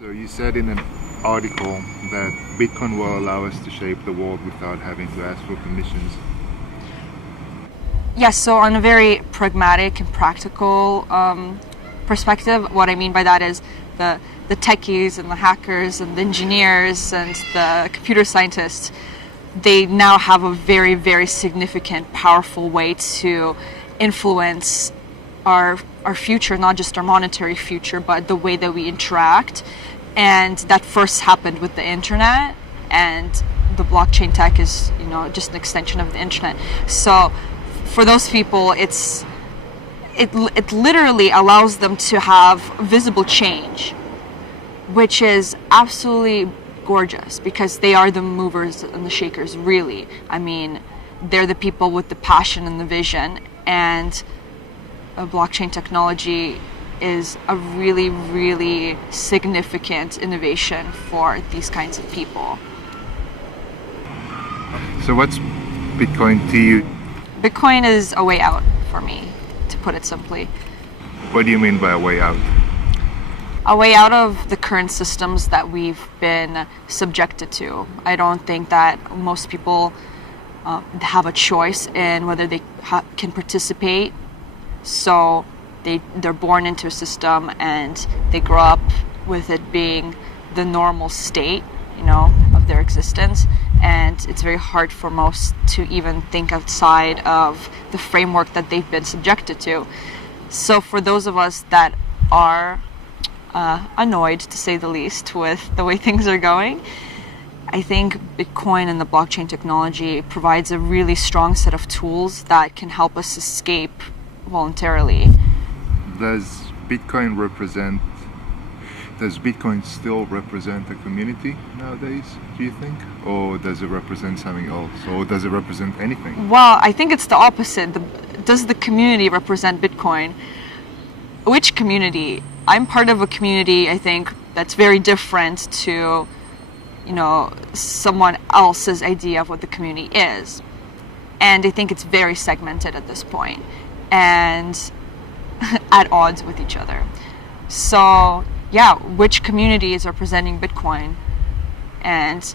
So you said in an article that Bitcoin will allow us to shape the world without having to ask for permissions. Yes, so on a very pragmatic and practical perspective, what I mean by that is the techies and the hackers and the engineers and the computer scientists, they now have a very, very significant, powerful way to influence our future, not just our monetary future, but the way that we interact. And that first happened with the internet, and the blockchain tech is, just an extension of the internet. So for those people, it literally allows them to have visible change, which is absolutely gorgeous because they are the movers and the shakers, really. I mean, they're the people with the passion and the vision, and blockchain technology is a really, really significant innovation for these kinds of people. So what's Bitcoin to you? Bitcoin is a way out for me, to put it simply. What do you mean by a way out? A way out of the current systems that we've been subjected to. I don't think that most people have a choice in whether they can participate. So they're born into a system and they grow up with it being the normal state, of their existence. And it's very hard for most to even think outside of the framework that they've been subjected to. So for those of us that are annoyed, to say the least, with the way things are going, I think Bitcoin and the blockchain technology provides a really strong set of tools that can help us escape voluntarily. Does Bitcoin still represent a community nowadays, do you think? Or does it represent something else? Or does it represent anything? Well, I think it's the opposite. Does the community represent Bitcoin? Which community? I'm part of a community, I think, that's very different to, someone else's idea of what the community is. And I think it's very segmented at this point and at odds with each other. So, yeah, which community is representing Bitcoin? And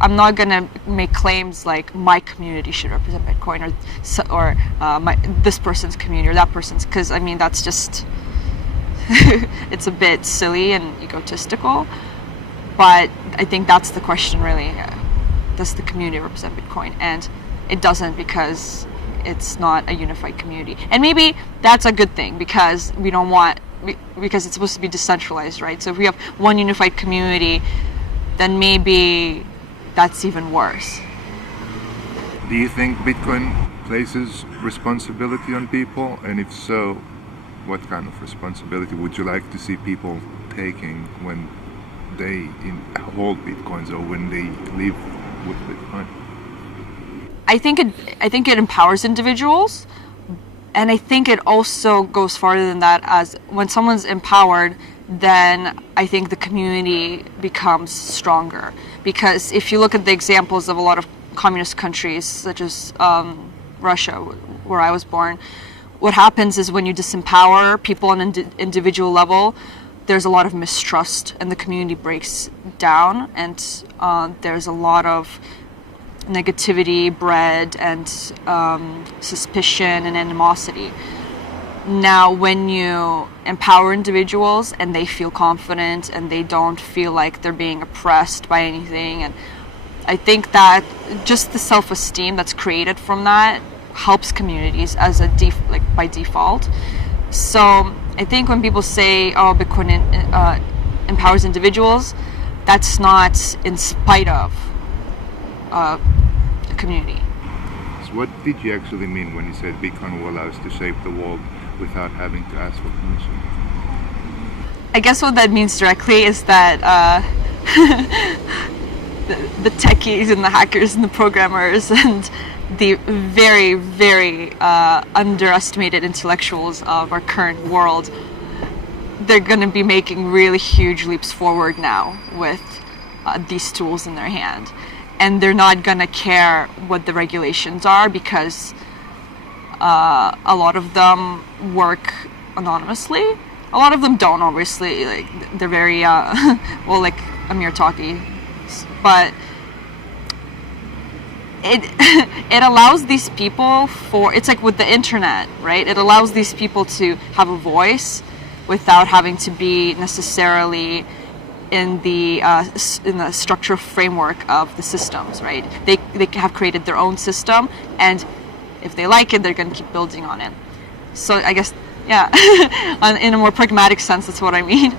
I'm not going to make claims like my community should represent Bitcoin or this person's community or that person's, because, that's just, it's a bit silly and egotistical. But I think that's the question, really. Does the community represent Bitcoin? And it doesn't, because it's not a unified community. And maybe that's a good thing, because because it's supposed to be decentralized, right? So if we have one unified community, then maybe that's even worse. Do you think Bitcoin places responsibility on people? And if so, what kind of responsibility would you like to see people taking when they hold Bitcoins or when they live with Bitcoin? I think it empowers individuals, and I think it also goes farther than that. As when someone's empowered, then I think the community becomes stronger. Because if you look at the examples of a lot of communist countries, such as Russia, where I was born, what happens is when you disempower people on an individual level, there's a lot of mistrust and the community breaks down, and there's a lot of negativity bred and suspicion and animosity. Now, when you empower individuals and they feel confident and they don't feel like they're being oppressed by anything, and I think that just the self-esteem that's created from that helps communities as by default. So I think when people say, "Oh, Bitcoin empowers individuals," that's not in spite of the community. So what did you actually mean when you said Bitcoin will allow us to shape the world without having to ask for permission? I guess what that means directly is that the techies and the hackers and the programmers and the very, very underestimated intellectuals of our current world, they're going to be making really huge leaps forward now with these tools in their hand. And they're not going to care what the regulations are, because a lot of them work anonymously. A lot of them don't, obviously. Like, they're very well, like Amir Taki, but it it allows these people it's like with the internet, right? It allows these people to have a voice without having to be necessarily in the structure framework of the systems, right? They have created their own system, and if they like it, they're going to keep building on it. So I guess, yeah, in a more pragmatic sense, that's what I mean.